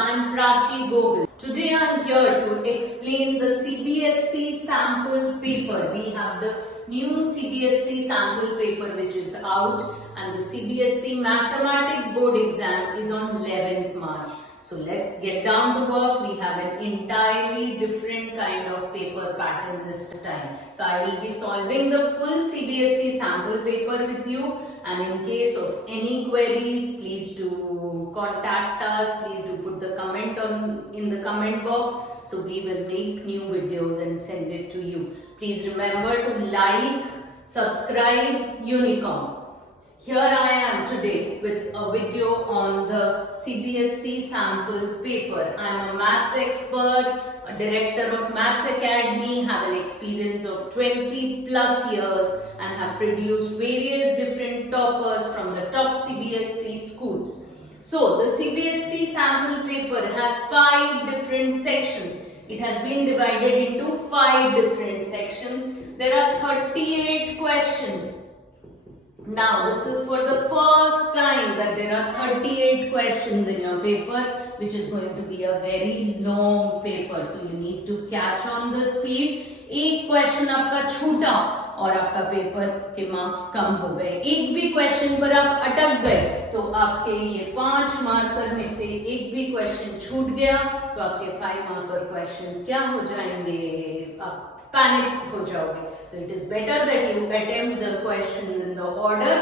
I'm Prachi Govil. Today I'm here to explain the CBSE sample paper. We have the new CBSE sample paper which is out, and the CBSE Mathematics Board exam is on 11th March. So let's get down to work. We have an entirely different kind of paper pattern this time. So I will be solving the full CBSE sample paper with you, and in case of any queries, please do contact us. Please do put the comment in the comment box, so we will make new videos and send it to you. Please remember to like, subscribe Unicorn. Here I am today with a video on the CBSE sample paper. I am a maths expert, a director of Maths Academy, have an experience of 20 plus years and have produced various different toppers from the top CBSE schools. So the CBSE sample paper has 5 different sections. It has been divided into 5 different sections. There are 38 questions. Now, this is for the first time that there are 38 questions in your paper, which is going to be a very long paper. So, you need to catch on the speed. एक question आपका छूटा और आपका paper के marks कम हो गए. एक भी क्वेश्चन पर आप अटक गए तो आपके ये 5 मार्कर में से एक भी क्वेश्चन छूट गया तो आपके 5 मार्कर क्वेश्चंस क्या हो जाएंगे? आप पैनिक हो जाओगे. So it is better that you attempt the questions in the order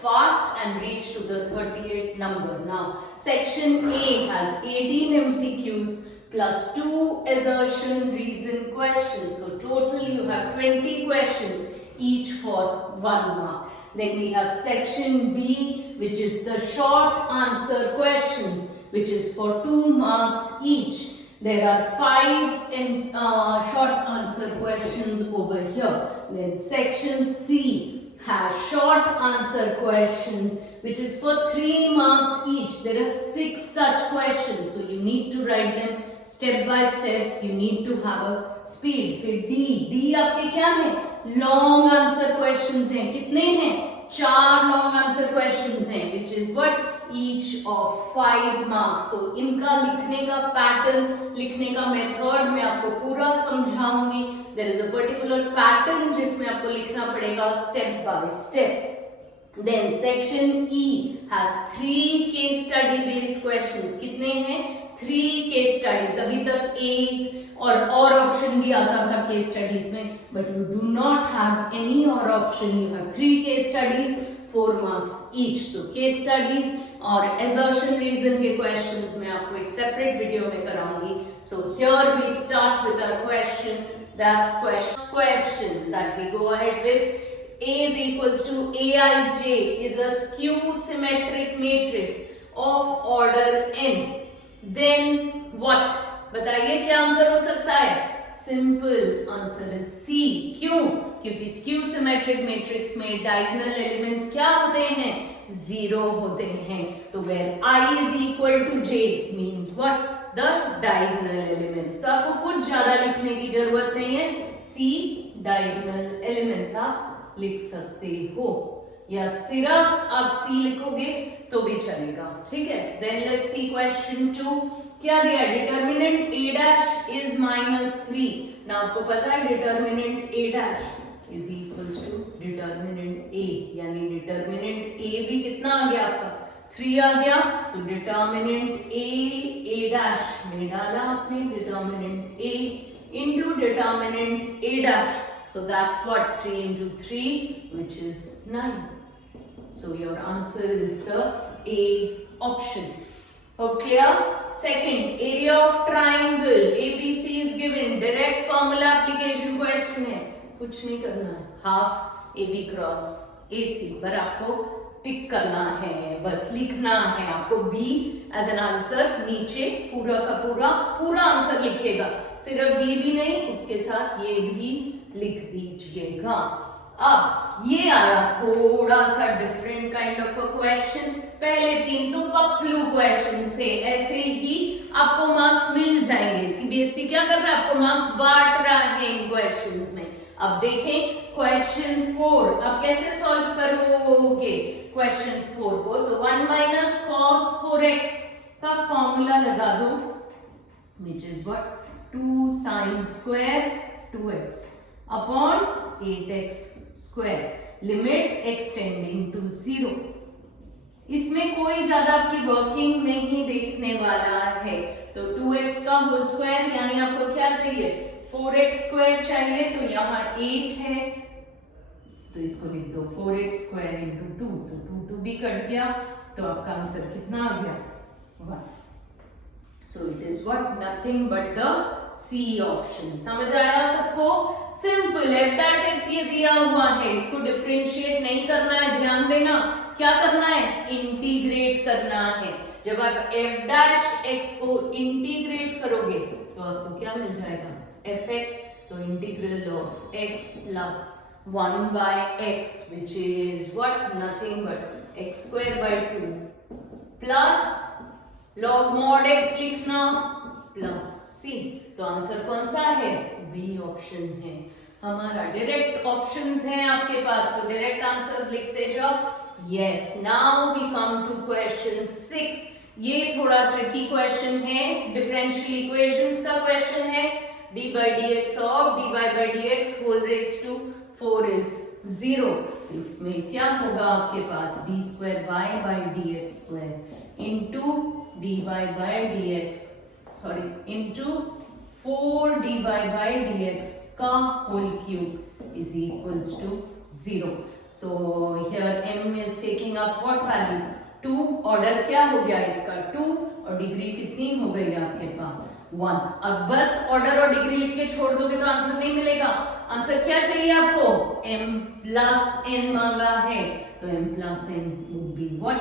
fast and reach to the 38 number. Now, section A has 18 MCQs plus 2 assertion reason questions. So total you have 20 questions, each for 1 mark. Then we have section B, which is the short answer questions, which is for 2 marks each. There are 5 short answer questions over here. Then section C has short answer questions, which is for 3 marks each. There are 6 such questions, so you need to write them step by step. You need to have a speed. फिर D आपके क्या है? Long answer questions हैं. कितने हैं? 4 long answer questions हैं, which is what? Each of 5 marks. तो इनका लिखने का पैटर्न, लिखने का मेथड मैं आपको पूरा समझाऊंगी. There is a particular pattern जिसमें आपको लिखना पड़ेगा step by step. Then section E has 3 case study based questions. कितने हैं? 3 case studies. अभी तक एक और ऑप्शन भी आता था case studies में, but you do not have any और option. You have 3 case studies, 4 marks each. So case studies और assertion reason के questions मैं आपको एक separate video में कराऊंगी. So here we start with our question. That's question that we go ahead with. A is equals to Aij is a skew symmetric matrix of order n. Then what? बताइए क्या answer हो सकता है? Simple answer is C. क्यों? क्योंकि skew symmetric matrix में diagonal elements क्या होते हैं? 0 होते हैं. तो where I is equal to J means what? The diagonal elements. तो आपको कुछ ज्यादा लिखने की जरूरत नहीं है. C diagonal elements आप लिख सकते हो, या सिर्फ आप C लिखोगे तो भी चलेगा. ठीक है. Then let's see question 2. क्या दिया? Determinant A dash is -3. ना आपको पता है determinant A dash is equals to determinant A, यानी डिटर्मिनेंट A भी कितना आ गया आपका? 3 आ गया. तो डिटर्मिनेंट A dash में डाला आपने determinant A into determinant A dash. So that's what? 3 into 3, which is 9. So your answer is the A option. Okay, clear? Second, area of triangle ABC is given. Direct formula application question है. कुछ नहीं करना है. Half AB cross AC पर आपको टिक करना है, बस लिखना है. आपको B as an answer नीचे पूरा का पूरा आंसर लिखेगा. सिर्फ B भी नहीं, उसके साथ ये भी लिख दीजिएगा. अब ये आया थोड़ा सा different kind of a question. पहले 3 तो पपलू क्वेश्चंस थे. ऐसे ही आपको मार्क्स मिल जाएंगे. सीबीएसई क्या कर रहा है? आपको मार्क्स बांट रहा है इन क्वेश्चंस में. अब देखें क्वेश्चन 4. अब कैसे सॉल्व करोगे क्वेश्चन 4 को? तो 1 - cos 4x का फॉर्मूला फॉर्मूला लगा दो, which is what 2 sin square 2x upon 8x square, limit x tending to 0. इसमें कोई ज्यादा आपकी वर्किंग नहीं देखने वाला है, तो 2x का होल स्क्वायर यानी आपको क्या चाहिए 4x स्क्वायर चाहिए, तो यहाँ 8 है तो इसको लिख दो 4x स्क्वायर इंटू 2, तो 2 भी कट गया, तो आपका आंसर कितना आ गया 1. So it is what nothing but the C option. समझ आया सबको? सिंपल f dash x ये दिया हुआ है, इसको डिफरेंशिएट नहीं करना है, ध्यान देना क्या करना है इंटीग्रेट करना है. जब आप f dash x को इंटीग्रेट करोगे तो आपको क्या मिल जाएगा fx, तो integral of x plus 1 by x which is what nothing but x square by 2 plus log mod x लिखना प्लस c, तो आंसर कौन सा है बी ऑप्शन है हमारा. डायरेक्ट ऑप्शंस हैं आपके पास, तो डायरेक्ट आंसर्स लिखते जाओ. Yes, now we come to question 6. ये थोड़ा ट्रिकी क्वेश्चन है, डिफरेंशियल इक्वेशंस का क्वेश्चन है. d by dx of dy by dx whole raised to 4 is 0. इसमें क्या होगा आपके पास d square y by dx square into dy by dx into 4 dy by dx का whole cube is equals to 0. So here m is taking up what value 2. Order क्या हो गया इसका 2 और डिग्री कितनी हो गई आपके पास 1. अब बस ऑर्डर और डिग्री लिख के छोड़ दोगे तो आंसर नहीं मिलेगा. आंसर क्या चाहिए आपको m प्लस n मांगा है, तो m plus n would be what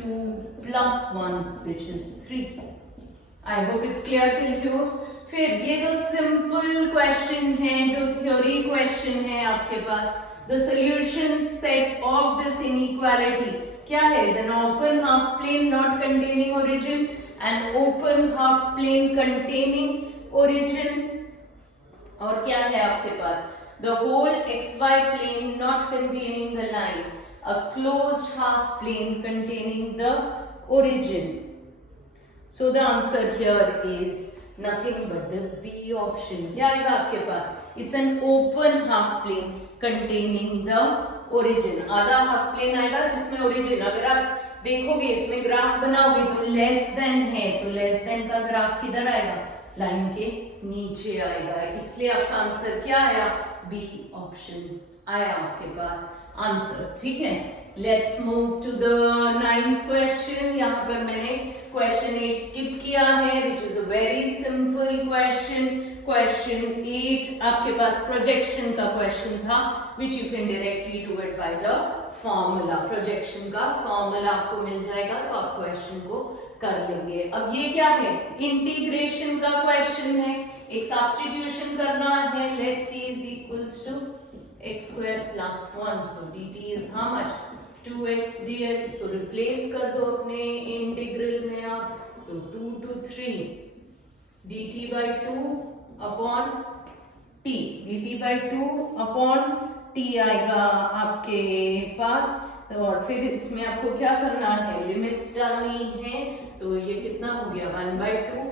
2 plus 1 which is 3. I hope it's clear till here. फिर ये जो सिंपल क्वेश्चन है, जो थ्योरी क्वेश्चन है आपके पास, the solution set of this inequality क्या है, is an open half plane not containing origin and open half plane containing origin. और क्या है आपके पास the whole xy plane not containing the line, a closed half plane containing the origin. So the answer here is nothing but the B option. क्या आएगा आपके पास, it's an open half plane containing the origin. आधा half plane आएगा जिसमें origin, अगर आप देखोगे इसमें ग्राफ बनाओगे तो लेस देन है, तो लेस देन का ग्राफ किधर आएगा लाइन के नीचे आएगा, इसलिए आपका आंसर क्या आया बी ऑप्शन आया आपके पास आंसर. ठीक है, let's move to the 9th question. यहाँ पर मैंने क्वेश्चन 8 स्किप किया है which is a very simple question. Question 8 आपके पास प्रोजेक्शन का क्वेश्चन था which you can directly do it by the formula. Projection का फॉर्मूला आपको मिल जाएगा तो आप क्वेश्चन को कर लेंगे. अब ये क्या है इंटीग्रेशन का क्वेश्चन है, एक सब्स्टिट्यूशन करना है. Let t is equals to x square plus 1, so dt is how much 2x dx. तो रिप्लेस कर दो अपने इंटीग्रल में आप, तो 2 to 3 dt by 2 upon t, dt by 2 upon t आएगा आपके पास. और फिर इसमें आपको क्या करना है लिमिट्स डालनी है, तो ये कितना हो गया 1/2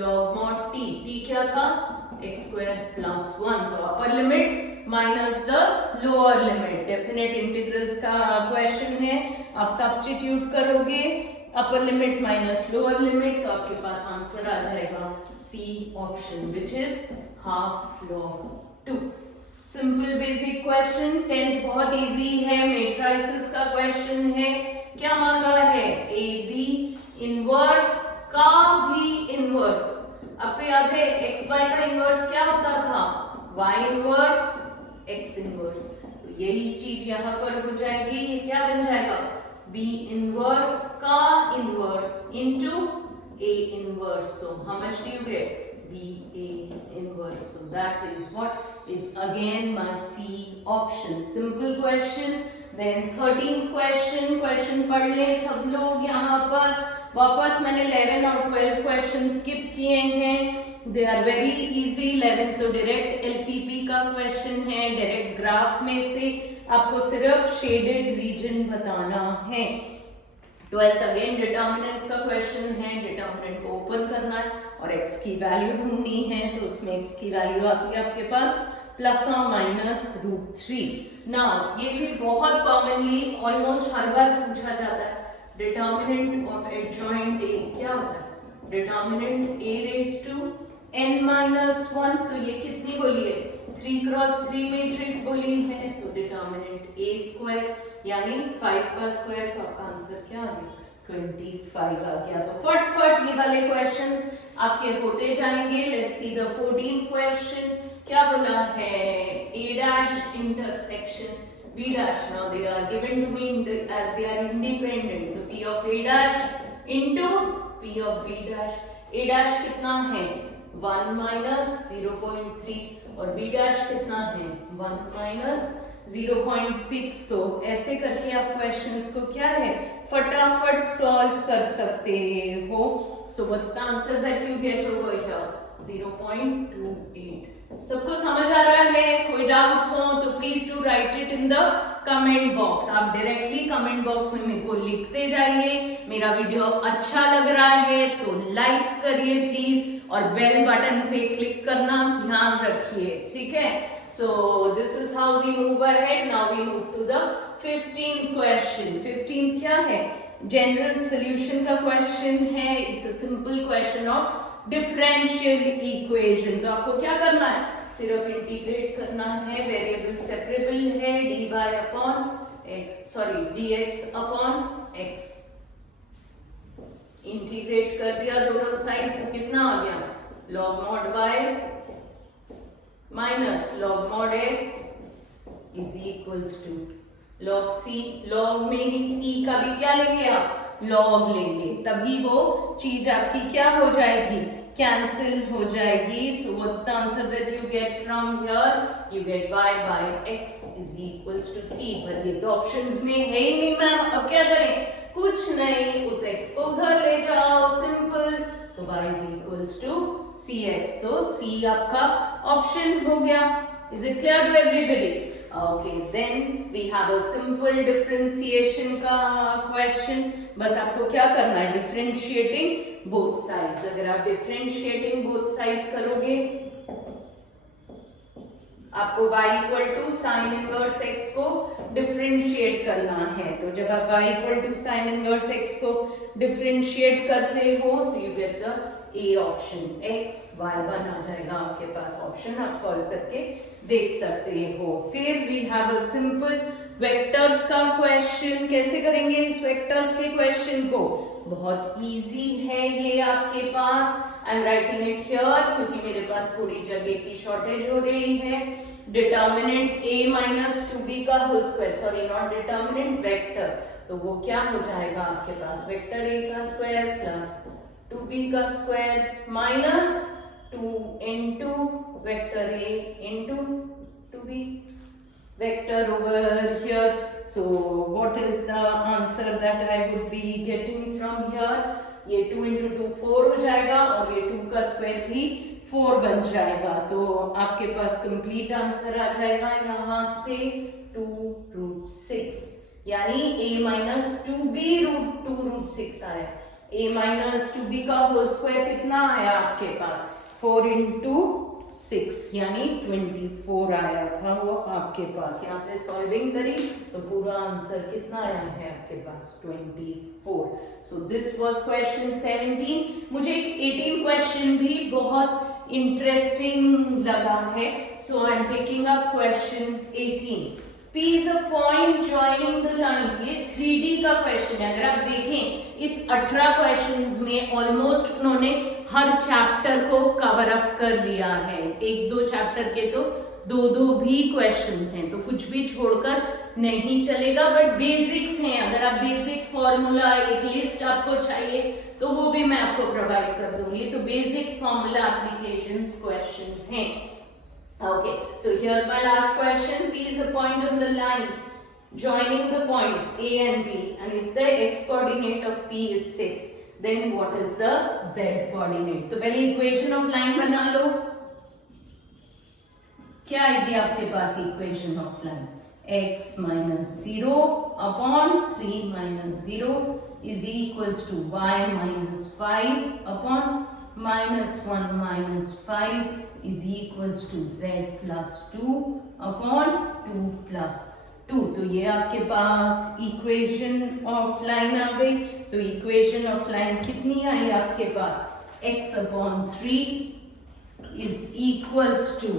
log mod t. t क्या था x square plus 1, तो upper limit minus the lower limit. Definite integrals का क्वेश्चन है, आप सब्स्टिट्यूट करोगे upper limit minus lower limit, तो आपके पास आंसर आ जाएगा C option which is half log 2. Simple basic question. 10th बहुत इजी है, मैट्रिसेस का क्वेश्चन है. क्या मांगा है ए बी इनवर्स का भी इनवर्स. आपको याद है एक्स वाई का इनवर्स क्या होता था y इनवर्स x इनवर्स, तो यही चीज यहाँ पर हो जाएगी. ये क्या बन जाएगा b इनवर्स का inverse into a inverse. So how much do you get b a inverse. So that is what is again my C option. Simple question. Then 13th question. Question पढ़ ले सब लोग यहाँ पर. वापस मैंने 11 और 12 क्वेश्चन स्किप किए हैं. They are very easy. 11 तो डायरेक्ट LPP का क्वेश्चन है, डायरेक्ट ग्राफ में से आपको सिर्फ शेडेड रीजन बताना है. 12th अगेन डिटर्मिनेंट्स का क्वेश्चन है, डिटर्मिनेंट को ओपन करना है और x की वैल्यू ढूंढनी है, तो उसमें x की वैल्यू आती है आपके पास ±√3। नाउ ये भी बहुत कॉमनली ऑलमोस्ट हर बार पूछा जाता है, डिटर्मिनेंट ऑफ एडजॉइंट ए क्या होता है, determinant a raise to n-1, तो ये कितनी बोली है, 3x3 मैट्रिक्स बोली है, तो डिटर्मिनेंट a स्क्वायर यानी 5 का स्क्वायर, तो आपका आंसर क्या आ गया, 25 आ गया। तो फटफट ये वाले क्वेश्चंस आपके होते जाएंगे। Let's see the 14th question, क्या बोला है, a dash intersection b dash, now they are given to me as they are independent, तो p of a dash into p of b dash, a dash कितना है 1 minus 0.3 और b dash कितना है 1 minus 0.6, तो ऐसे करके आप क्वेश्चंस को क्या है फटाफट सॉल्व कर सकते हो। सो what's the answer that you get over here, 0.28। सबको समझ आ रहा है? कोई डाउट्स हो तो please do right it in the comment box. आप डायरेक्टली कमेंट बॉक्स में मेरे को लिखते जाइए। मेरा वीडियो अच्छा लग रहा है तो लाइक करिए प्लीज और बेल बटन पे क्लिक करना ध्यान रखिए, ठीक है। So this is how we move ahead. Now we move to the 15th question. 15th क्या है? General solution का question है। It's a simple question of differential equation. तो आपको क्या करना है? सिर्फ इंटीग्रेट करना है, वेरिएबल सेपरेबल है, dy upon x, sorry dx upon x। Integrate कर दिया दोनों साइड, तो कितना आ गया, log mod y minus log mod x is equals to log c। log में ही c का भी क्या लेंगे आप, log लेंगे, तभी वो चीज आपकी क्या हो जाएगी, कैंसिल हो जाएगी। So what's the answer that you get from here, you get y by x is equals to c। पर ये तो ऑप्शंस में है ही नहीं मैम, अब क्या करें, कुछ नहीं, उस x को घर ले जाओ, सिंपल, तो y is equals to cx, तो c आपका ऑप्शन हो गया। Is it clear to everybody? Okay, then we have a simple differentiation का question। बस आपको क्या करना है, differentiating both sides। अगर आप differentiating both sides करोगे, आपको y equal to sine inverse x को डिफरेंशिएट करना है। तो जब आप y equal to sine inverse x को डिफरेंशिएट करते हो तो you get the A option, x y1 आ जाएगा आपके पास ऑप्शन, आप सॉल्व करके देख सकते हो। फिर we have a simple vectors का क्वेश्चन। कैसे करेंगे इस वेक्टर्स के क्वेश्चन को, बहुत इजी है ये आपके पास। I am writing it here क्योंकि मेरे पास थोड़ी जगह की शॉर्टेज हो रही है। डिटर्मिनेंट a माइनस 2b का whole square, sorry not determinant, vector, तो वो क्या हो जाएगा आपके पास, वेक्टर a का स्क्वायर प्लस 2b का square minus 2 into vector a into 2b vector over here. So what is the answer that I would be getting from here? ये 2 into 2 4 हो जाएगा और ये 2 का स्क्वायर भी 4 बन जाएगा, तो आपके पास कंप्लीट आंसर आ जाएगा यहाँ से 2√6, यानी a माइनस 2b √2√6 आया। a माइनस 2b का होल स्क्वायर कितना आया आपके पास, 4 into 6 यानी 24 आया था वो आपके पास। यहाँ से सॉल्विंग करी तो पूरा आंसर कितना आया है आपके पास, 24। So this was question 17। मुझे 18 क्वेश्चन भी बहुत इंटरेस्टिंग लगा है, so I am taking up question 18। P is a point joining the lines। ये 3D का क्वेश्चन है। अगर आप देखें इस 18 क्वेश्चंस में ऑलमोस्ट उन्होंने हर चैप्टर को कवर अप कर लिया है। एक दो चैप्टर के तो दो भी क्वेश्चंस हैं, तो कुछ भी छोड़कर नहीं चलेगा, बट बेसिक्स हैं। अगर आप बेसिक फॉर्मूला, एक लिस्ट आपको चाहिए तो वो भी मैं आपको प्रोवाइड कर दूंगी। तो बेसिक फॉर्मूला एप्लीकेशंस क्वेश्चंस हैं। Okay, so here's my last question. P is a point on the line joining the points A and B, and if the x coordinate of P is 6, then what is the z coordinate? तो पहले equation of line बना लो। क्या आएगी आपके पास equation of line? x minus 0 upon 3 minus 0 is equals to y minus 5 upon minus 1 minus 5 is equals to z plus 2 upon 2 plus 2. तो ये आपके पास equation of line आ गई। तो इक्वेशन ऑफ लाइन कितनी आई आपके पास, x upon 3 is equals to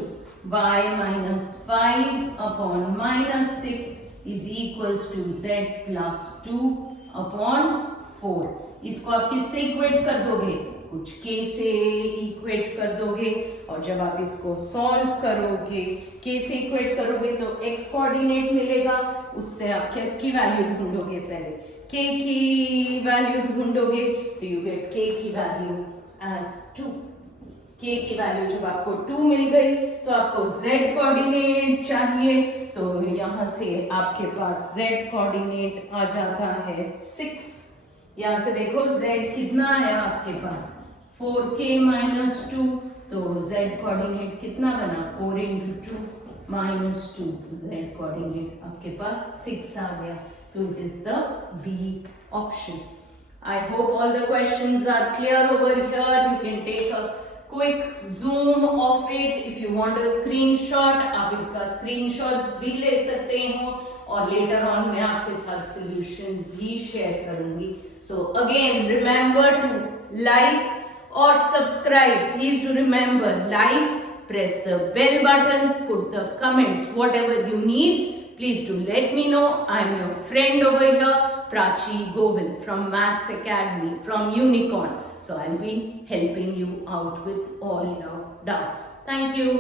y minus 5 upon minus 6 is equals to z plus 2 upon 4. इसको आप किससे इक्वेट कर दोगे, कुछ k से इक्वेट कर दोगे, और जब आप इसको सॉल्व करोगे, k से इक्वेट करोगे तो x कोऑर्डिनेट मिलेगा, उससे आप किसकी वैल्यू ढूंढोगे, पहले k की वैल्यू ढूंढोगे, तो यू गेट k की वैल्यू एज 2। k की वैल्यू जब आपको 2 मिल गई तो आपको z कोऑर्डिनेट चाहिए, तो यहाँ से आपके पास z कोऑर्डिनेट आ जाता है 6। यहाँ से देखो z कितना है आपके पास 4k माइनस 2, तो z कोऑर्डिनेट कितना बना 4 इंटू 2 माइनस 2, तो z कोऑर्डिनेट आपके पास 6 आ गया, तो it is the B option. I hope all the questions are clear over here. You can take a quick zoom of it. If you want a screenshot, आप इनका screenshots भी ले सकते हो, और later on मैं आपके साथ solution भी share करूँगी। So again, remember to like or subscribe. Please do remember, like, press the bell button, put the comments, whatever you need. Please do let me know. I'm your friend over here, Prachi Govind from Maths Academy, from Unicorn. So I'll be helping you out with all your doubts. Thank you.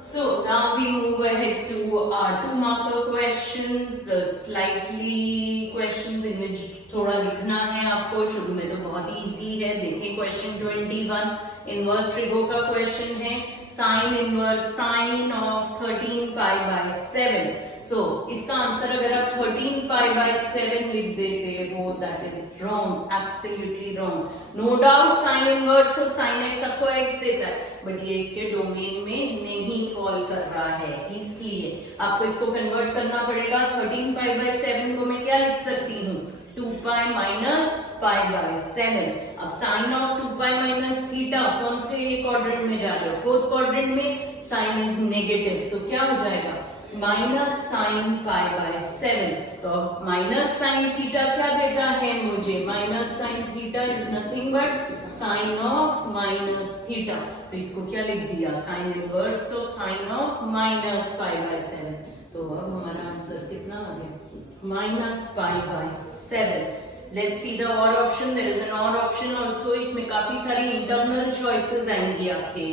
So now we move ahead to our 2 marker questions, slightly questions in which थोड़ा लिखना है आपको। शुरू में तो बहुत easy है, देखिए क्वेश्चन 21 इनवर्स ट्रिगो का क्वेश्चन है, sine inverse sine of 13 pi by 7। सो इसका आंसर अगर आप 13 पाई बाय 7 लिख देते हो, that is wrong, absolutely wrong. No doubt sine inverse of sine x आपको एक्स देता है, बट ये इसके डोमेन में नहीं फॉल कर रहा है, इसलिए आपको इसको कन्वर्ट करना पड़ेगा। 13 पाई बाय 7 को मैं क्या लिख सकती हूँ, 2 पाई माइनस पाई बाय 7। अब sine of 2 pi minus theta कौन से क्वाड्रेंट में जा रहे हो, 4th क्वाड्रेंट में, साइन इज नेगेटिव, तो क्या हो जाएगा माइनस साइन पाई बाय 7। तो अब माइनस साइन थीटा क्या देता है मुझे, minus sine theta is nothing but sine of minus theta, तो इसको क्या लिख दिया, sine inverse of sine of minus pi by 7। तो अब हमारा आंसर कितना आ गया, minus pi by 7। Let's see the OR option. There is an OR option also. इसमें काफी सारी इंटरनल चॉइसेस आएंगी आपके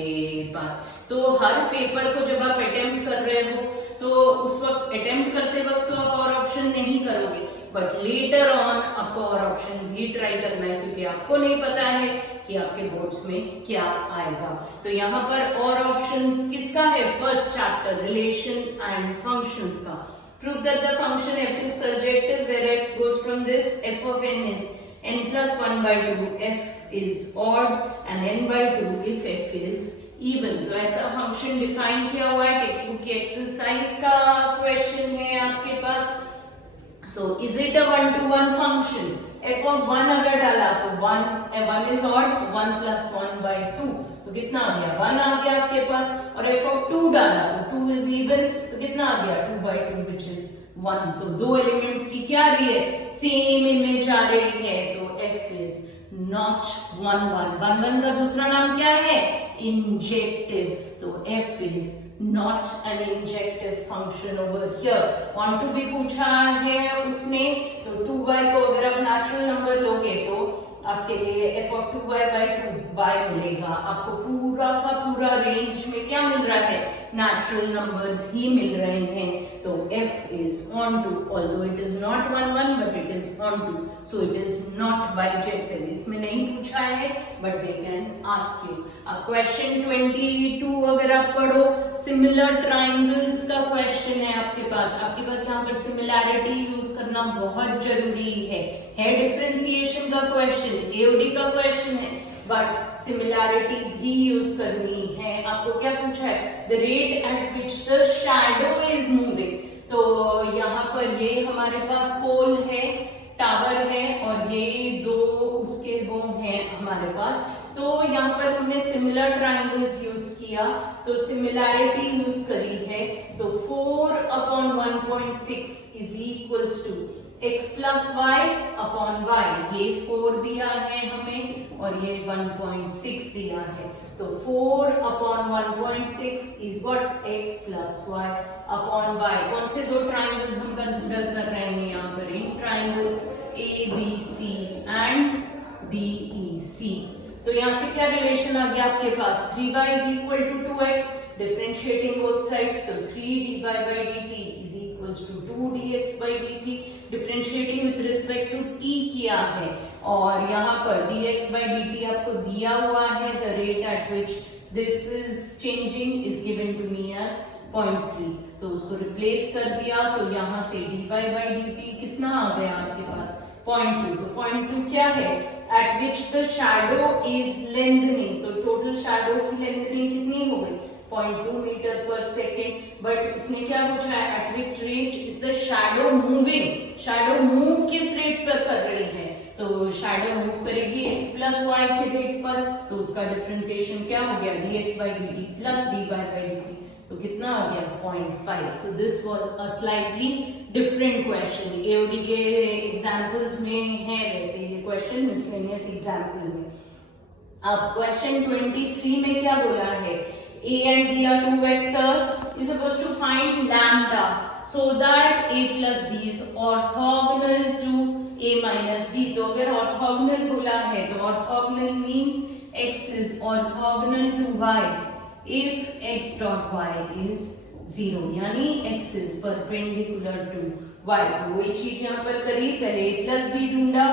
पास। तो हर पेपर को जब आप अटेम्प्ट कर रहे हो, तो उस वक्त अटेम्प्ट करते वक्त तो आप OR ऑप्शन नहीं करोगे, बट लेटर ऑन आपको OR ऑप्शन भी ट्राई करना है, क्योंकि आपको नहीं पता है कि आपके बोर्ड्स में क्या आएगा। तो यहाँ पर OR ऑप्शंस किसका है, first chapter relation and functions का। Prove that the function f is surjective where f goes from this, f of n is n plus 1 by 2, f is odd and n by 2 if f is even। तो ऐसा function define किया हुआ है, textbook की exercise का question है आपके पास। So is it a 1-to-1 function, f of 1 अगर डाला तो 1 is odd, 1 plus 1 by 2, तो कितना आ गया 1 आ गया आपके पास, और f of 2 डाला तो 2 is even, तो कितना आ गया 2 by 2 which is 1। तो दो एलिमेंट्स की क्या आ रही है, सेम इमेज आ रही है, तो f is not 1-1 का दूसरा नाम क्या है, इंजेक्टिव, तो f is not an injective function over here। on to भी पूछा है उसने, तो 2y को अगर आप नेचुरल नंबर लोगे तो आपके लिए f of 2y by 2y मिलेगा। आपको पूरा का पूरा रेंज में क्या मिल रहा है, नेचुरल नंबर्स ही मिल रहे हैं, तो f is onto, although it is not 1-1 but it is onto, so it is not bijective। इसमें नहीं पूछा है, but they can ask you। अब क्वेश्चन 22 अगर आप पढ़ो, सिमिलर ट्राइंगल्स का क्वेश्चन है आपके पास यहाँ पर सिमिलैरिटी यूज करना बहुत जरूरी है डिफरेंशिएशन का क्वेश्चन, एओडी का क्वेश्चन है, बट सिमिलैरिटी भी यूज करनी है। आपको क्या पूछा है, the rate at which the shadow is moving, तो यहाँ पर ये हमारे पास पोल है, टावर है, और ये दो उसके वो हैं हमारे पास। तो यहाँ पर हमने सिमिलर ट्राइंगल्स यूज किया, तो सिमिलैरिटी यूज करी है। तो 4/1.6 is equals to x plus y upon y. ये 4 दिया है हमें और ये 1.6 दिया है। तो 4/1.6 is what x plus y upon y. कौन से दो ट्राइंगल्स हम कंसिडर कर रहे हैं यहाँ पर? In triangle ABC and DEC। तो यहाँ से क्या रिलेशन आ गया आपके पास? 3y is equal to 2x, differentiating both sides, तो 3 dy by dt is equals to 2 dx by dt। Differentiating with respect to t किया है, और यहाँ पर dx by dt आपको दिया हुआ है। The rate at which this is changing is given to me as 0.3, तो उसको रिप्लेस कर दिया। तो यहाँ से dy by dt कितना आ गया आपके पास? 0.2। तो 0.2 क्या है? Eight which the shadow is lengthening. तो टोटल शैडो की लेंथनिंग कितनी हो गई? 0.2 मीटर पर सेकेंड। बट उसने क्या पूछा है? Eight which rate is the shadow moving. Shadow move किस रेट पर कर रही है? तो शैडो मूव करेगी x प्लस वाई के रेट पर, तो उसका डिफरेंशिएशन क्या हो गया? dx by dt plus dy by dt। तो कितना आ गया? 0.5। सो this was a slightly different question. AOD के एग्जांपल्स में है वैसे ये क्वेश्चन, मिसलेनियस एग्जांपल में। अब क्वेश्चन 23 में क्या बोला है? A and B are two vectors. You're supposed to find lambda so that A plus B is orthogonal to A minus B. तो अगर orthogonal बोला है तो orthogonal means x is orthogonal to y if x dot y is 0, यानी x is perpendicular to y। तो वही चीज यहाँ पर करी। पहले A plus B ढूंढा,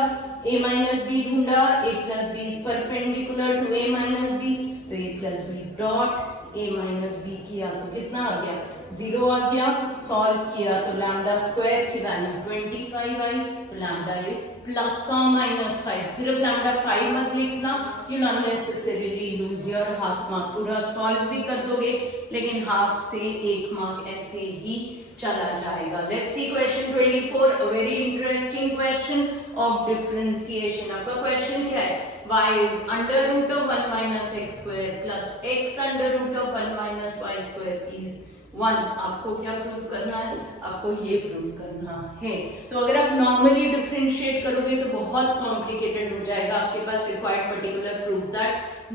A minus B ढूंढा, A plus B is perpendicular to A minus B, तो A plus B dot A minus B किया तो कितना आ गया? 0 आ गया। सॉल्व किया तो लैम्डा स्क्वायर की वैल्यू 25 आई, तो लैम्डा इज प्लस और माइनस 5। सिर्फ लैम्डा 5 मत लिखना, you unnecessarily lose your half mark. पूरा सॉल्व भी कर दोगे लेकिन हाफ से 1 मार्क ऐसे ही चला जाएगा। Let's see question 24, a very interesting question of differentiation. आपका क्वेश्चन क्या है? y is under root of 1 minus x square plus x under root of 1 minus y square is 1। आपको क्या प्रूव करना है? आपको ये प्रूव करना है। तो अगर आप नॉर्मली डिफरेंशिएट करोगे तो बहुत कॉम्प्लिकेटेड हो जाएगा, आपके पास रिक्वायर्ड पर्टिकुलर प्रूफ दैट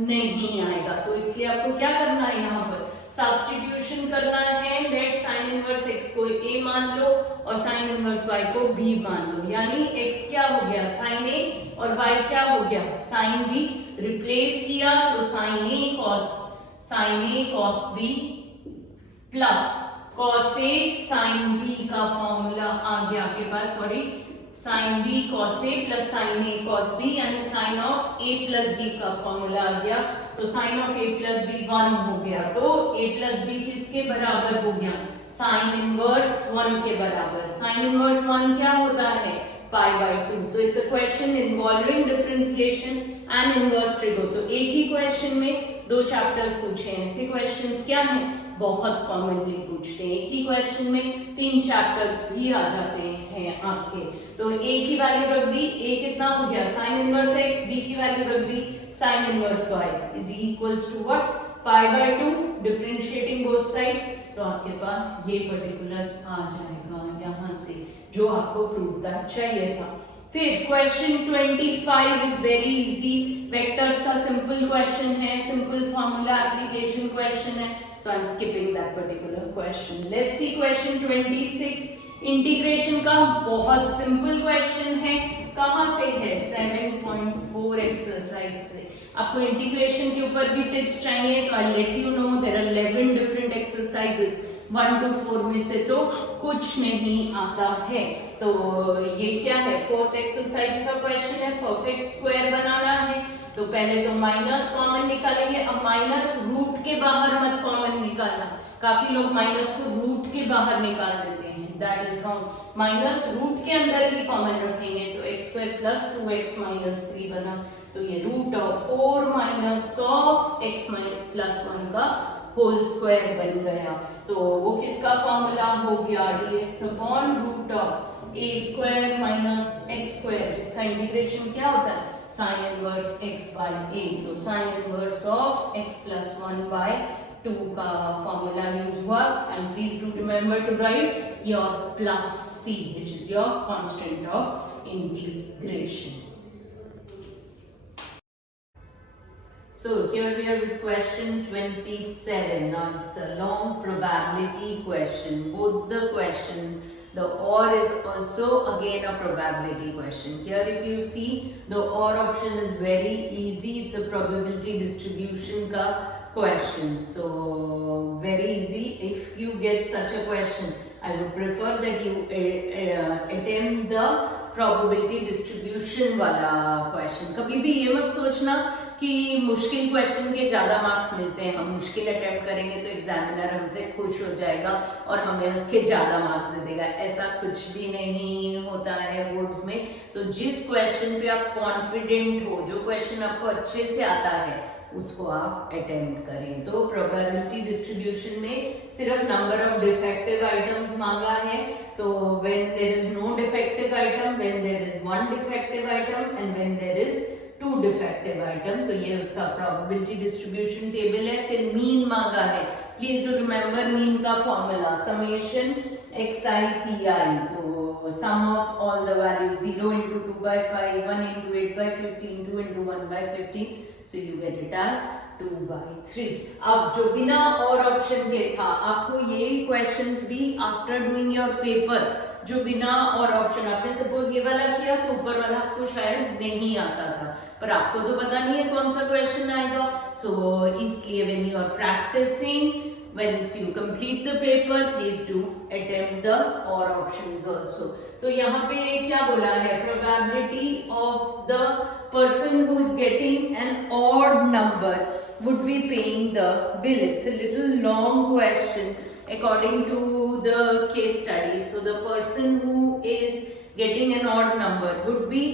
नहीं आएगा। तो इसलिए आपको क्या करना है? यहाँ पर सब्स्टिट्यूशन करना है। लेट साइन इनवर्स x को a मान लो और साइन इनवर्स y को b मान लो, यानी x क्या हो गया? साइन a, और y क्या हो गया? Sign b। रिप्लेस किया तो sine a cos b plus cos a sine b का फॉर्मूला आ गया आपके पास। Sorry, sine b cos a plus sine a cos b, यानी sine of a plus b का फॉर्मूला आ गया। तो sine of a plus b 1 हो गया। तो a प्लस b किसके बराबर हो गया? साइन इनवर्स 1 के बराबर। साइन इनवर्स 1 क्या होता है? पाई by 2। So it's a question involving differentiation and inverse trigo. तो एक ही क्वेश्चन में दो चैप्टर्स पूछे हैं। ऐसे क्वेश्चंस क्या हैं? बहुत कॉमनली पूछते हैं। एक ही क्वेश्चन में 3 चैप्टर्स भी आ जाते हैं आपके। तो a की वैल्यू रख दी, a कितना हो गया? Sine inverse x। b की वैल्यू रख दी, sine inverse y is equals to what? Pi by 2। Differentiating both sides, तो आपके पास ये पर्टिकुलर आ जाएगा यहाँ से, जो आपको प्रूफ दैट चाहिए था। फिर question 25 is very easy. Vectors का सिंपल क्वेश्चन है, सिंपल फॉर्मूला एप्लीकेशन क्वेश्चन है, so I am skipping that particular question. Let's see question 26। Integration का बहुत सिंपल क्वेश्चन है। कहाँ से है? 7.4 एक्सरसाइज से। आपको इंटीग्रेशन के ऊपर भी टिप्स चाहिए तो I let you know, there are 11 different exercises. 1 to 4 में से तो कुछ नहीं आता है। तो ये क्या है? 4th एक्सरसाइज का क्वेश्चन है। परफेक्ट स्क्वायर बनाना है, तो पहले तो माइनस कॉमन निकालेंगे। अब माइनस रूट के बाहर मत कॉमन निकालना, काफी लोग माइनस को रूट के बाहर निकाल देते हैं, that is wrong. Minus root के अंदर ही कॉमन रखेंगे, तो x square plus 2x minus 3 बना, तो ये root of 4 minus of x plus 1 का होल स्क्वायर बन गया। तो वो किसका फॉर्मूला हो गया, dx upon root of a square minus x square, जिसका इंटीग्रेशन क्या होता है, sine inverse x by a। तो sine inverse of x plus 1 by 2 का फॉर्मूला यूज हुआ। And please do remember to write your plus c which is your constant of integration. So here we are with question 27. Now it's a long probability question. Both the questions, the OR is also again a probability question. Here if you see, the OR option is very easy. It's a probability distribution ka question. So very easy. If you get such a question, I would prefer that you attempt the probability distribution वाला question. कभी भी ये मत सोचना कि मुश्किल question के ज्यादा मार्क्स मिलते हैं, हम मुश्किल अटेम्प्ट करेंगे तो एग्जामिनर हमसे खुश हो जाएगा और हमें उसके ज्यादा मार्क्स दे देगा। ऐसा कुछ भी नहीं होता है बोर्ड्स में। तो जिस क्वेश्चन पे आप कॉन्फिडेंट हो, जो क्वेश्चन आपको अच्छे से आता है, उसको आप अटेम्प्ट करें। तो प्रोबेबिलिटी डिस्ट्रीब्यूशन में सिर्फ नंबर ऑफ डिफेक्टिव आइटम्स मांगा है। तो when there is no defective item, when there is one defective item and when there is two defective item, तो ये उसका प्रोबेबिलिटी डिस्ट्रीब्यूशन टेबल है। फिर मीन मांगा है। प्लीज डू रिमेंबर मीन का फॉर्मूला समेशन xi pi। तो sum of all the values 0 into 2 by 5, 1 into 8 by 15, 2 into 1 by 15, so you get it as 2 by 3। अब जो बिना और ऑप्शन के था, आपको ये क्वेश्चंस भी आफ्टर डूइंग योर पेपर, जो बिना और ऑप्शन, आपने सपोज ये वाला किया तो ऊपर वाला आपको शायद नहीं आता था, पर आपको तो पता नहीं है कौन सा क्वेश्चन आएगा। सो इसलिए when you are practicing, once you complete the paper, please do attempt the or options also। तो यहाँ पे क्या बोला है, probability of the person who is getting an odd number would be paying the bill। It's a little long question according to the case study। So the person who is getting an odd number would be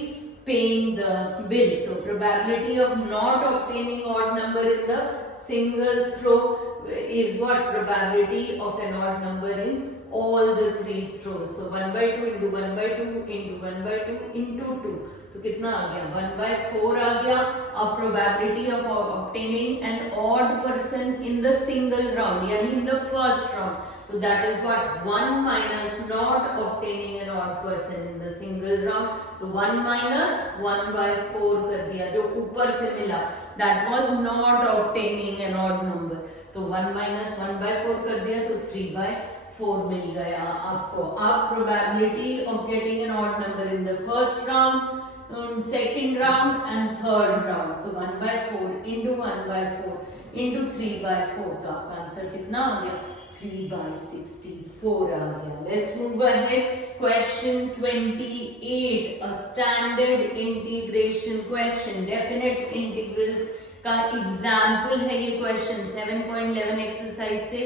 paying the bill। So probability of not obtaining odd number in the single throw is what, probability of an odd number in all the three throws। So 1 by 2 into 1 by 2 into 1 by 2 into 2, तो कितना आ गया, 1 by 4 आ गया। अब probability of obtaining an odd person in the single round, यानी in the first round, so that is what, 1 minus not obtaining an odd person in the single round। तो 1 minus 1 by 4 कर दिया, जो ऊपर से मिला, that was not obtaining an odd number। तो 1 minus 1 by 4 कर दिया, तो 3 by 4 मिल गया आपको। अब probability of getting an odd number in the first round, second round and third round, तो 1 by 4 into 1 by 4 into 3 by 4, तो आपका आंसर कितना आ गया, 3 by 64 आ गया। Let's move ahead। Question 28, a standard integration question, definite integrals का example है ये क्वेश्चन। 7.11 एक्सरसाइज से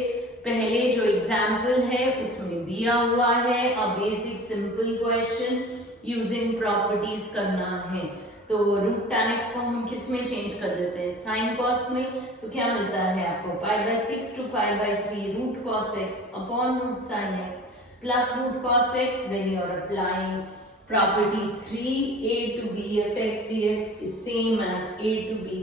पहले जो एग्जाम्पल है उसमें दिया हुआ है। A basic simple question using properties करना है। तो रूट tan x को हम किस में चेंज कर देते हैं, साइन कॉस में। तो क्या मिलता है आपको, pi by 6 to pi by 3 root cos x upon root sine x plus root cos x। Then you are applying property 3, a to b f x dx is same as a to b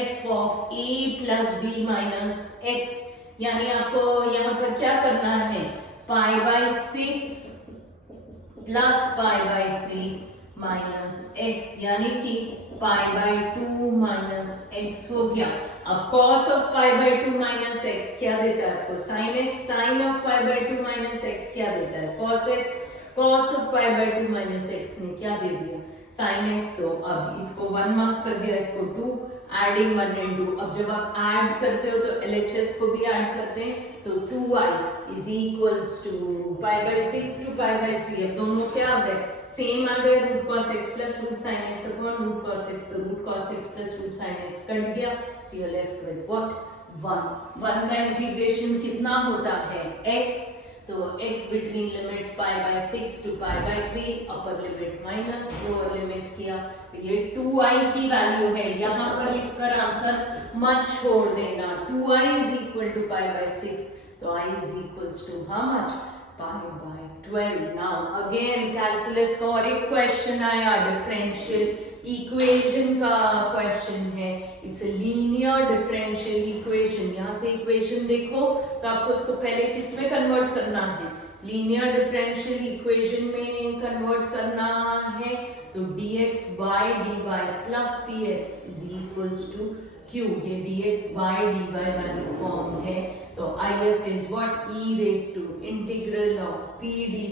f of a plus b minus x। यानी आपको यहाँ पर क्या करना है, पाई by 6 plus pi by 3 minus x, यानी कि पाई by 2 minus x हो गया। अब cos of pi by 2 minus x क्या देता है आपको, sin x। sin of pi by 2 minus x क्या देता है, cos x। cos of pi by 2 minus x ने क्या दे दिया, sin x। तो अब इसको 1 मार्क कर दिया, इसको 2, एडिंग 1 and 2। अब जब आप ऐड करते हो तो LHS को भी ऐड करते हैं, तो 2i is equals to pi by 6 to pi by 3। अब दोनों क्या आ गए, सेम आ गए, root cos x plus root sin x upon root cos x। तो root cos x plus root sin x cut गया, so you are left with what, 1। 1 का इंटीग्रेशन कितना होता है, x। तो x between limits pi by 6 to pi by 3, upper limit minus lower limit किया, तो ये 2i की वैल्यू है, यहाँ पर लिखकर आंसर मत छोड़ देना। 2i is equal to pi by 6, तो i is equals to how much? Pi by 12. Now again calculus का और एक क्वेश्चन आया, डिफरेंशियल इक्वेशन का क्वेश्चन है। It's a linear differential equation. यहाँ से इक्वेशन देखो तो आपको उसको पहले किस में कन्वर्ट करना है? लीनियर डिफरेंशियल इक्वेशन में कन्वर्ट करना है, तो dx by dy plus px is equals to q। ये dx by dy वाली फॉर्म है, तो if is what? e raised to integral of p dy।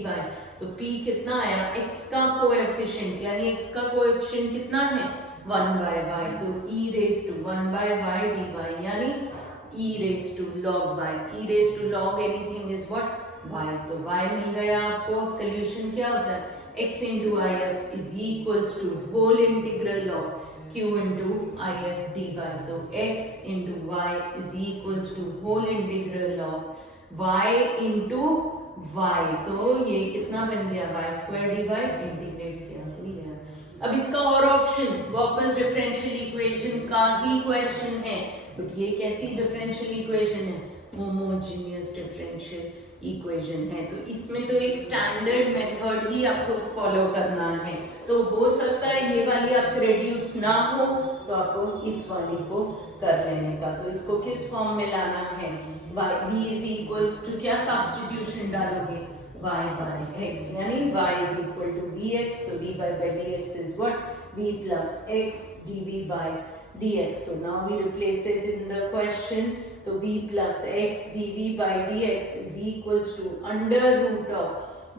तो p कितना आया? x का कोएफिशिएंट, यानी x का कोएफिशिएंट कितना है? 1 by y, तो e raised to 1 by y dy, यानी e raised to log y। e raised to log anything is what? y। तो y मिल गया आपको। सॉल्यूशन क्या होता है? x into if is equals to whole integral of q into if dy। तो x into y is equals to whole integral of y into y। तो ये कितना बन गया? y square dy, इंटीग्रेट किया तो ये। अब इसका और ऑप्शन वापस डिफरेंशियल इक्वेशन का ही क्वेश्चन है, बट ये कैसी डिफरेंशियल इक्वेशन है? होमोजेनियस डिफरेंशियल इक्वेशन है, तो इसमें तो एक स्टैंडर्ड मेथड ही आपको फॉलो करना है। तो हो सकता है ये वाली आपसे रेड्यूस ना हो, तो आपको इस वाली को कर लेने का। तो इसको किस फॉर्म में लाना है? y v is equals to क्या सब्स्टिट्यूशन डालोगे? y by x, यानी y is equal to vx, तो dy by dx is what? v plus x dv by dx। So now we replace it in the question, तो v plus x dv by dx is equals to under root of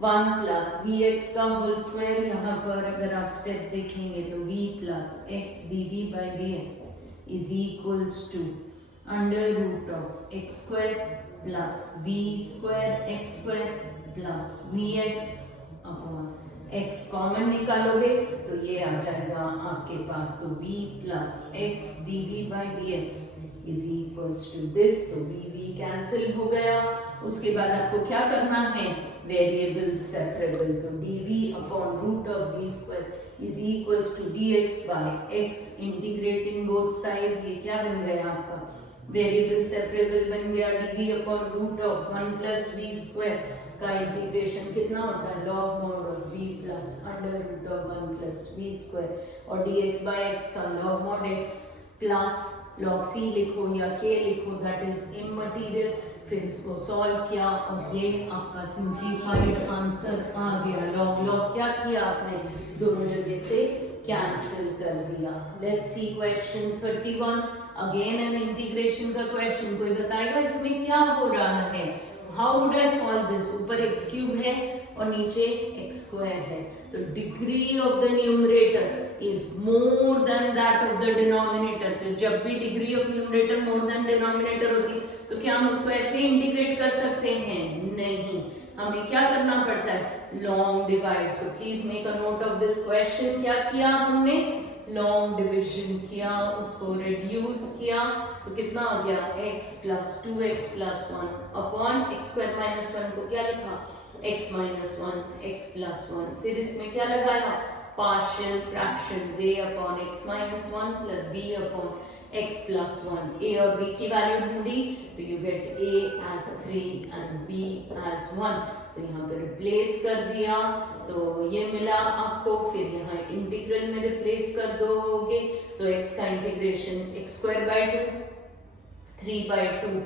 1 plus vx का whole square. यहाँ पर अगर आप step देखेंगे तो v plus x dv by dx is equals to under root of x square plus v square x square plus vx upon x common निकालोगे तो ये आ जाएगा आपके पास, तो v plus x dv by dx is equals to this। तो v cancel हो गया। उसके बाद आपको क्या करना है? वेरिएबल सेपरेबल, तो dv अपॉन root of v square is equals to dx by x, integrating both sides. ये क्या बन गया आपका? वेरिएबल सेपरेबल बन गया। dv अपॉन root of 1 plus v square का इंटीग्रेशन कितना होता है? Log mod of v plus under root of 1 plus v square, और dx by x का log mod x plus log c लिखो या k लिखो, दैट इज इमटेरियल। फिर इसको सॉल्व किया और ये आपका सिंपलीफाइड आंसर आ गया। लॉग लॉग क्या किया आपने? दोनों जगह से कैंसिल कर दिया। Let's see question 31, again an integration का क्वेश्चन। कोई बताएगा इसमें क्या हो रहा है? How would I solve this? ऊपर x क्यूब है और नीचे x स्क्वायर है, तो degree of the numerator is more than that of the denominator. तो जब भी degree of numerator more than denominator होती तो क्या हम उसको ऐसे इंटीग्रेट कर सकते हैं? नहीं, हमें क्या करना पड़ता है? Long divide. So please make a note of this question. क्या किया हमने? लॉन्ग डिविजन किया, उसको रिड्यूस किया, तो कितना हो गया? x plus 2x plus 1 upon x square minus 1 को क्या लिखा? x minus 1 x plus 1। फिर इसमें क्या लगाया? Partial fractions a upon x minus 1 plus b upon x plus 1। a और b की वैल्यू ढूंढी तो you get a as 3 and b as 1। तो यहाँ पे रिप्लेस कर दिया तो ये मिला आपको। फिर यहाँ इंटीग्रल में रिप्लेस कर दोगे तो x का integration x square by 2 3 by 2,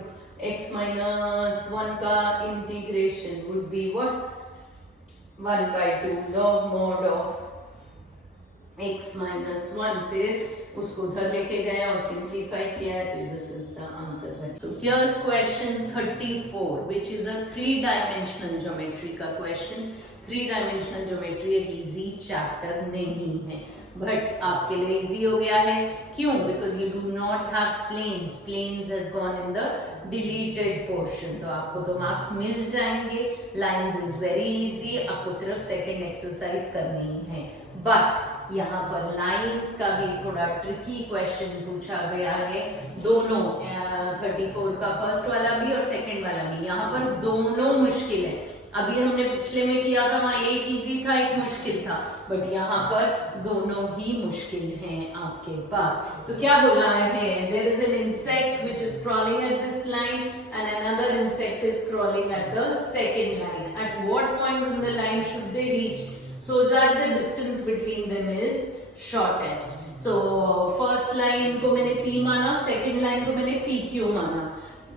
x minus 1 का integration would be what? 1 by 2 log mod of x minus 1। फिर उसको उधर लेके गए और सिंप्लीफाई किया, तो this is the answer. So here is question 34 which is a three dimensional geometry का क्वेश्चन। 3-डायमेंशनल ज्योमेट्री एक इजी चैप्टर नहीं है, बट आपके लिए इजी हो गया है। क्यों? Because you do not have planes. Planes has gone in the deleted portion, तो आपको तो मार्क्स मिल जाएंगे। लाइंस इज वेरी इजी, आपको सिर्फ सेकंड एक्सरसाइज करनी है। बट यहाँ पर लाइंस का भी थोड़ा ट्रिकी क्वेश्चन पूछा गया है, दोनों 34 का फर्स्ट वाला भी और सेकंड वाला भी, यहाँ पर दोनों मुश्किल है। अभी हमने पिछले में किया था, वहां एक इजी था एक मुश्किल था, बट यहाँ पर दोनों ही मुश्किल हैं आपके पास। तो क्या बोला है, there is an insect which is crawling at this line and another insect is crawling at the second line. At what point in the line should they reach so that the distance between them is shortest? So first line को मैंने P माना, second line को मैंने PQ माना,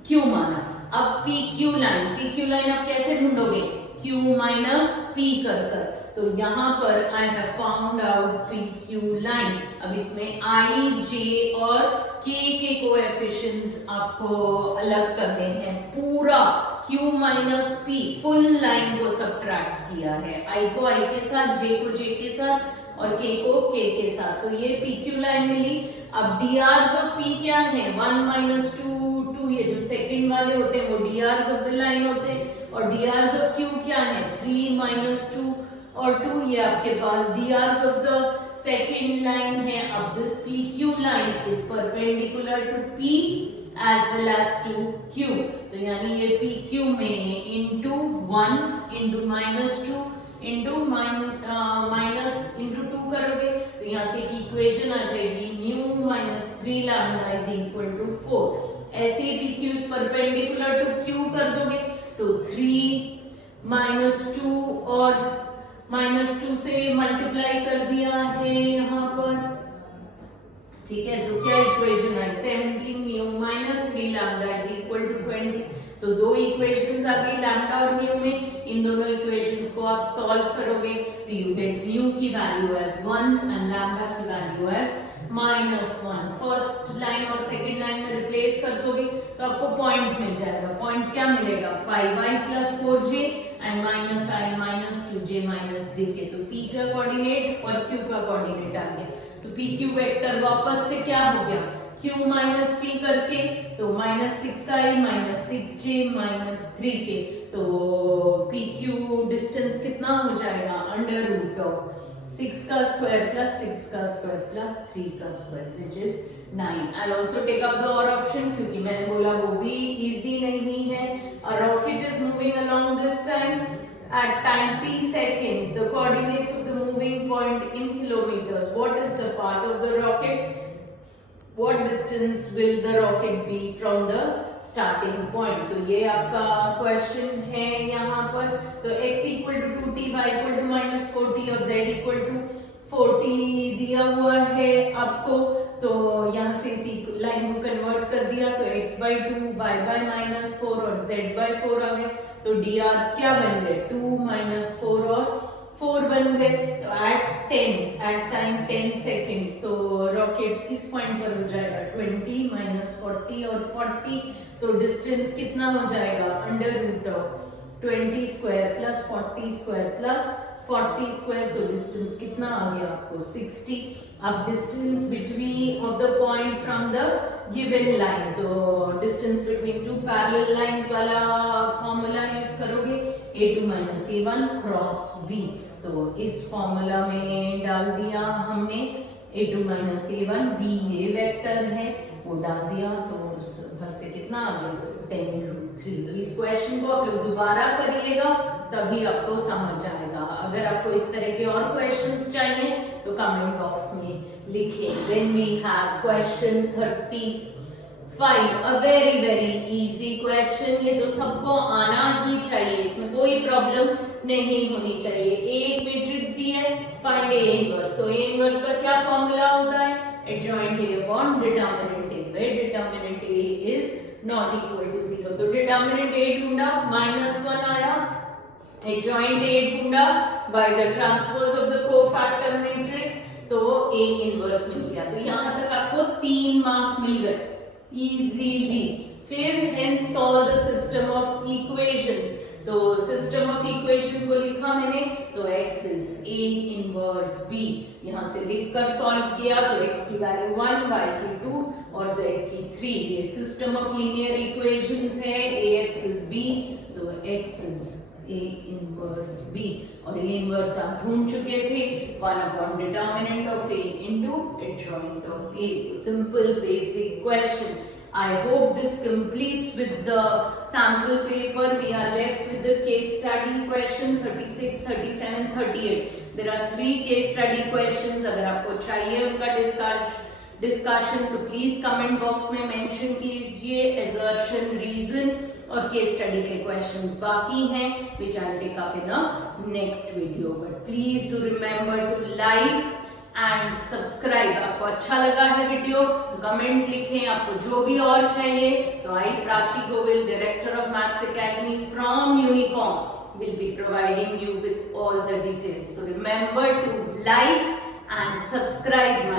Q माना। अब PQ line आप कैसे ढूंढोगे, Q माइनस P कर, तो यहाँ पर I have found out PQ line. अब इसमें I, J और K के कोएफिशिएंट्स आपको अलग करने हैं। पूरा Q minus P full line को सब्ट्रैक्ट किया है, I को I के साथ, J को J के साथ और K को K के साथ, तो ये PQ लाइन मिली। अब DRs ऑफ P क्या है, 1 माइनस 2, ये जो सेकंड वाले होते हैं वो DRs ऑफ द लाइन होते हैं, और DRs ऑफ Q क्या है, 3 माइनस 2 और 2, ये आपके पास DRs of the second line है। अब this PQ line is perpendicular to P as well as to Q, तो यानी ये PQ में into 1 into minus 2 into minus into 2 करोगे, तो यहाँ से एक इक्वेशन आ जाएगी, mu minus 3 lambda is equal to 4। ऐसे PQ is perpendicular to Q कर दोगे तो 3 माइनस 2 और माइनस 2 से मल्टीप्लाई कर दिया है यहाँ पर, ठीक है। तो क्या इक्वेशन आई, 17 mu minus 3 lambda is equal to 20। तो दो इक्वेशंस आ गई लैम्डा और म्यू में, इन दोनों इक्वेशंस को आप सॉल्व करोगे तो यू गेट म्यू की वैल्यू एज 1 एंड लैम्डा की वैल्यू एज -1। फर्स्ट लाइन और सेकंड लाइन में रिप्लेस कर दोगे तो आपको पॉइंट मिल जाएगा। पॉइंट क्या मिलेगा, 5i + 4j and -i - 2j - 3k। तो p का कोऑर्डिनेट और q का कोऑर्डिनेट आ गया, तो pq वेक्टर वापस से क्या हो गया, q माइनस p करके, तो -6i - 6j - 3k। तो pq डिस्टेंस कितना हो जाएगा, √6 का स्क्वायर प्लस 6 का स्क्वायर प्लस 3 का square which is 9। I'll also take up the और ऑप्शन, क्योंकि मैंने बोला वो भी इजी नहीं है। A rocket is moving along this time at time t seconds. The coordinates of the moving point in kilometers. What is the path of the rocket? What distance will the rocket be from the starting point? तो ये आपका question है यहाँ पर। तो x = 2t, y = -40 और z = 40 दिया हुआ है आपको। तो यहाँ से इसी लाइन को कन्वर्ट कर दिया तो x/2, y/-4 और z/4 आ गए। तो drs क्या बन गए, 2 - 4 और 4 बन गए। तो एट टाइम 10 सेकेंड्स तो रॉकेट किस पॉइंट पर हो जाएगा, 20 - 40 और 40। तो डिस्टेंस कितना हो जाएगा, √20² + 40² + 40²। तो डिस्टेंस कितना आ गया आपको, 60। अब distance between of the point from the given line, तो distance between two parallel lines वाला फॉर्मूला यूज करोगे, a2 - a1 क्रॉस b। तो इस फॉर्मूला में डाल दिया हमने a2 - a1, b ये वेक्टर है वो डाल दिया, तो उस भर से कितना आ गया, 10√3। तो इस क्वेश्चन को आप लोग दोबारा करिएगा तभी आपको समझ आएगा। अगर आपको इस तरह के और क्वेश्चंस चाहिए तो कमेंट बॉक्स में लिखें। Then we have question 35, a very easy question. ये तो सबको आना ही चाहिए, इसमें कोई प्रॉब्लम नहीं होनी चाहिए। एक मैट्रिक्स दी है, फाइंड A इनवर्स। तो A इनवर्स का क्या फॉर्मूला होता है, adjoint A upon determinant A, where determinant A is not equal to 0। तो determinant A ढूंढा, -1 आया, adjoint A ढूंढा by the transpose of the cofactor matrix, तो A इनवर्स मिल गया। तो यहाँ तक आपको 3 मार्क मिल गए इजीली। फिर hence solve the system of equations। तो सिस्टम ऑफ इक्वेशन को लिखा मैंने, तो x is A inverse B, यहाँ से लिखकर सॉल्व किया तो x की वैल्यू 1, y की 2 और z की 3। ये सिस्टम ऑफ लीनियर इक्वेशंस है, ax is B, तो x is A inverse B. और A inverse आप ढूंढ चुके थे, 1 upon determinant of A into adjoint of A. तो simple basic question. I hope this completes with the sample paper. We are left with the case study question 36, 37, 38. There are 3 case study questions. अगर आपको चाहिए उनका discussion तो please comment box में mention कीजिए. assertion, reason और case study के questions बाकी हैं which I'll take up in a next video. But please do remember to like and subscribe. आपको अच्छा लगा है वीडियो तो कमेंट्स लिखें. आपको जो भी और चाहिए तो I Prachi Govil, director of maths academy from Unicom, will be providing you with all the details. So remember to like and subscribe my